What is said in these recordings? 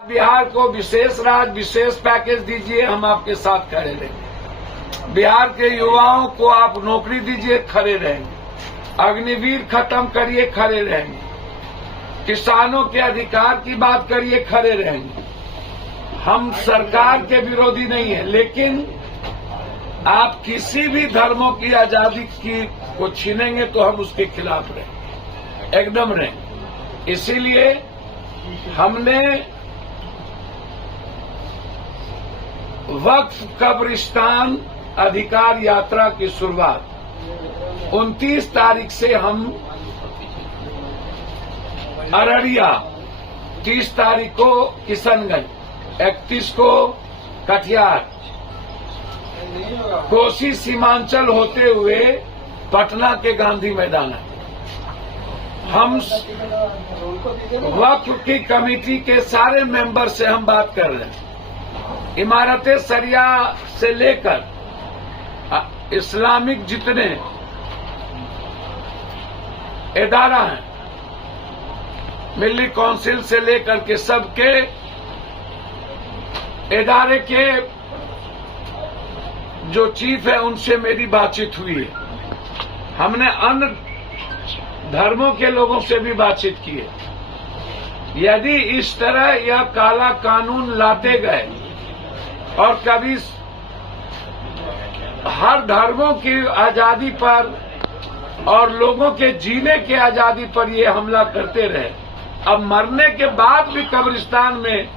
बिहार को विशेष राज्य, विशेष पैकेज दीजिए, हम आपके साथ खड़े रहेंगे। बिहार के युवाओं को आप नौकरी दीजिए, खड़े रहेंगे। अग्निवीर खत्म करिए, खड़े रहेंगे। किसानों के अधिकार की बात करिए, खड़े रहेंगे। हम सरकार के विरोधी नहीं है, लेकिन आप किसी भी धर्मों की आजादी को छीनेंगे तो हम उसके खिलाफ रहेंगे, एकदम रहेंगे। इसीलिए हमने वक्फ कब्रिस्तान अधिकार यात्रा की शुरुआत 29 तारीख से हम अररिया, 30 तारीख को किशनगंज, 31 को कटिहार, कोसी सीमांचल होते हुए पटना के गांधी मैदान। हम वक्फ की कमेटी के सारे मेंबर से हम बात कर रहे हैं। इमारतें सरिया से लेकर इस्लामिक जितने इदारा हैं, मिल्ली काउंसिल से लेकर के सबके इदारे के जो चीफ है उनसे मेरी बातचीत हुई है। हमने अन्य धर्मों के लोगों से भी बातचीत की है। यदि इस तरह यह काला कानून लाते गए और कभी हर धर्मों की आजादी पर और लोगों के जीने की आजादी पर ये हमला करते रहे, अब मरने के बाद भी कब्रिस्तान में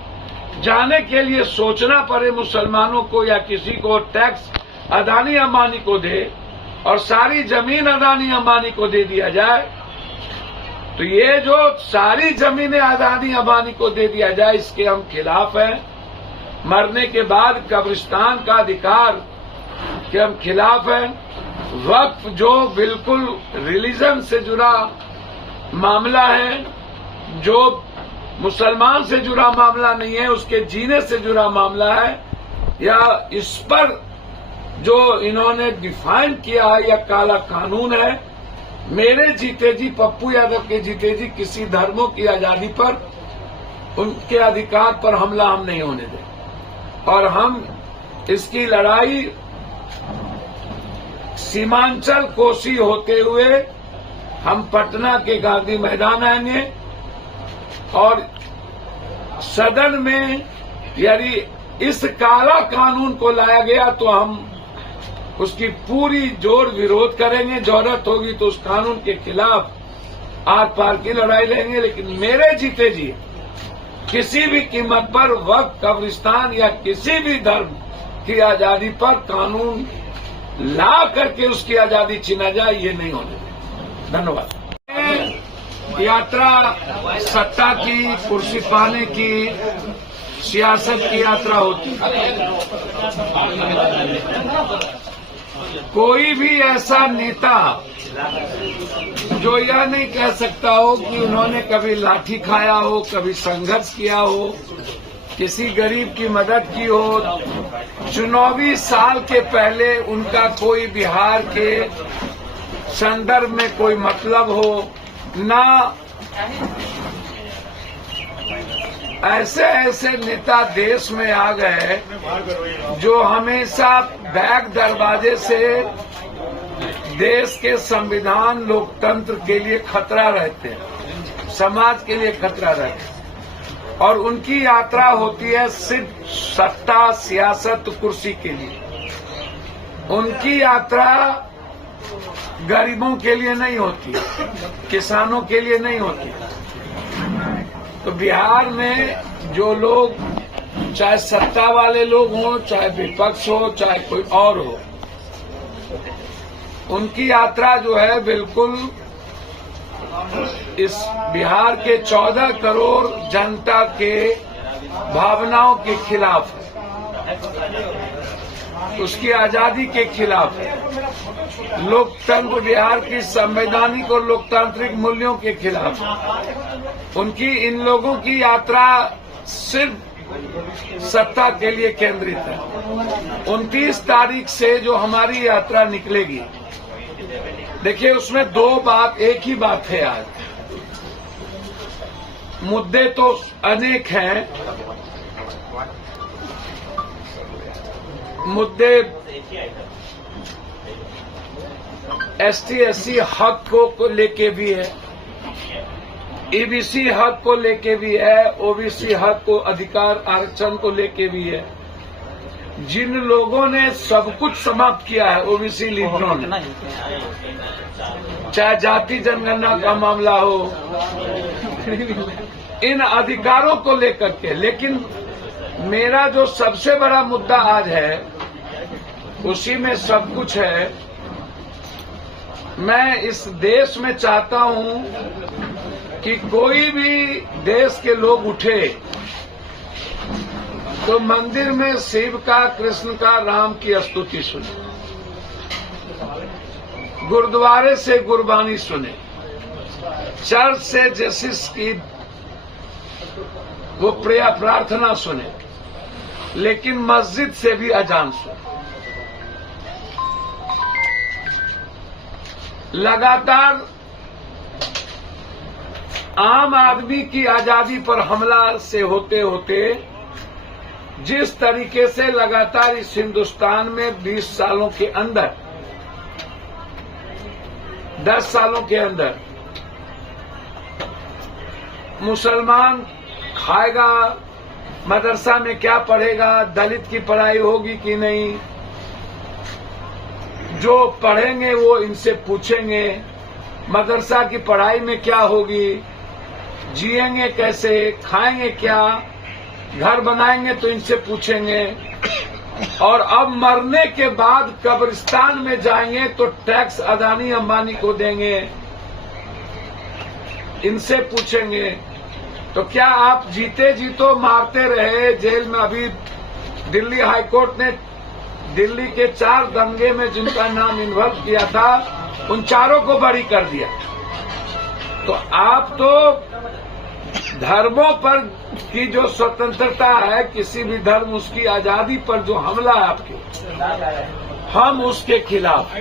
जाने के लिए सोचना पड़े मुसलमानों को या किसी को, टैक्स अदानी अंबानी को दे और सारी जमीन अदानी अंबानी को दे दिया जाए, तो ये जो सारी जमीनें अदानी अंबानी को दे दिया जाए, इसके हम खिलाफ हैं। मरने के बाद कब्रिस्तान का अधिकार के हम खिलाफ हैं। वक्फ जो बिल्कुल रिलीजन से जुड़ा मामला है, जो मुसलमान से जुड़ा मामला नहीं है, उसके जीने से जुड़ा मामला है, या इस पर जो इन्होंने डिफाइन किया है या काला कानून है, मेरे जीते जी, पप्पू यादव के जीते जी किसी धर्मों की आजादी पर, उनके अधिकार पर हमला हम नहीं होने दें। और हम इसकी लड़ाई सीमांचल कोसी होते हुए हम पटना के गांधी मैदान आएंगे और सदन में यदि इस काला कानून को लाया गया तो हम उसकी पूरी जोर विरोध करेंगे। जरूरत होगी तो उस कानून के खिलाफ आर पार की लड़ाई लड़ेंगे। लेकिन मेरे जीते जी किसी भी कीमत पर वक्फ कब्रिस्तान या किसी भी धर्म की आजादी पर कानून ला करके उसकी आजादी छीना जाए, ये नहीं होने दें। धन्यवाद। यात्रा सत्ता की, कुर्सी पाने की, सियासत की यात्रा होती है। कोई भी ऐसा नेता जो यह नहीं कह सकता हो कि उन्होंने कभी लाठी खाया हो, कभी संघर्ष किया हो, किसी गरीब की मदद की हो, चुनावी साल के पहले उनका कोई बिहार के संदर्भ में कोई मतलब हो ना, ऐसे ऐसे नेता देश में आ गए जो हमेशा बैक दरवाजे से देश के संविधान, लोकतंत्र के लिए खतरा रहते हैं, समाज के लिए खतरा रहते हैं। और उनकी यात्रा होती है सिर्फ सत्ता, सियासत, कुर्सी के लिए। उनकी यात्रा गरीबों के लिए नहीं होती, किसानों के लिए नहीं होती। तो बिहार में जो लोग, चाहे सत्ता वाले लोग हों, चाहे विपक्ष हो, चाहे कोई और हो, उनकी यात्रा जो है बिल्कुल इस बिहार के 14 करोड़ जनता के भावनाओं के खिलाफ है, उसकी आजादी के खिलाफ है, लोकतंत्र, बिहार की संवैधानिक और लोकतांत्रिक मूल्यों के खिलाफ है। उनकी, इन लोगों की यात्रा सिर्फ सत्ता के लिए केंद्रित है। 29 तारीख से जो हमारी यात्रा निकलेगी, देखिए उसमें एक ही बात है। आज मुद्दे तो अनेक हैं, मुद्दे ST/SC हक को लेके भी है, EBC हक को लेके भी है, OBC हक को अधिकार आरक्षण को लेके भी है। जिन लोगों ने सब कुछ समाप्त किया है OBC लीडरों ने, चाहे जाति जनगणना का मामला हो, इन अधिकारों को लेकर के। लेकिन मेरा जो सबसे बड़ा मुद्दा आज है, उसी में सब कुछ है। मैं इस देश में चाहता हूं कि कोई भी देश के लोग उठे तो मंदिर में शिव का, कृष्ण का, राम की स्तुति सुने, गुरुद्वारे से गुरबानी सुने, चर्च से जीसस की वो प्रार्थना सुने, लेकिन मस्जिद से भी अजान सुने। लगातार आम आदमी की आजादी पर हमला से होते होते जिस तरीके से लगातार इस हिंदुस्तान में 20 सालों के अंदर, 10 सालों के अंदर मुसलमान खाएगा, मदरसा में क्या पढ़ेगा, दलित की पढ़ाई होगी कि नहीं, जो पढ़ेंगे वो इनसे पूछेंगे मदरसा की पढ़ाई में क्या होगी, जिएंगे कैसे, खाएंगे क्या, घर बनाएंगे तो इनसे पूछेंगे। और अब मरने के बाद कब्रिस्तान में जाएंगे तो टैक्स अदानी अंबानी को देंगे, इनसे पूछेंगे। तो क्या आप जीते जी तो मारते रहे जेल में? अभी दिल्ली हाईकोर्ट ने दिल्ली के 4 दंगे में जिनका नाम इन्वॉल्व किया था, उन चारों को बरी कर दिया। तो आप तो धर्मों पर की जो स्वतंत्रता है, किसी भी धर्म उसकी आजादी पर जो हमला है आपके, हम उसके खिलाफ।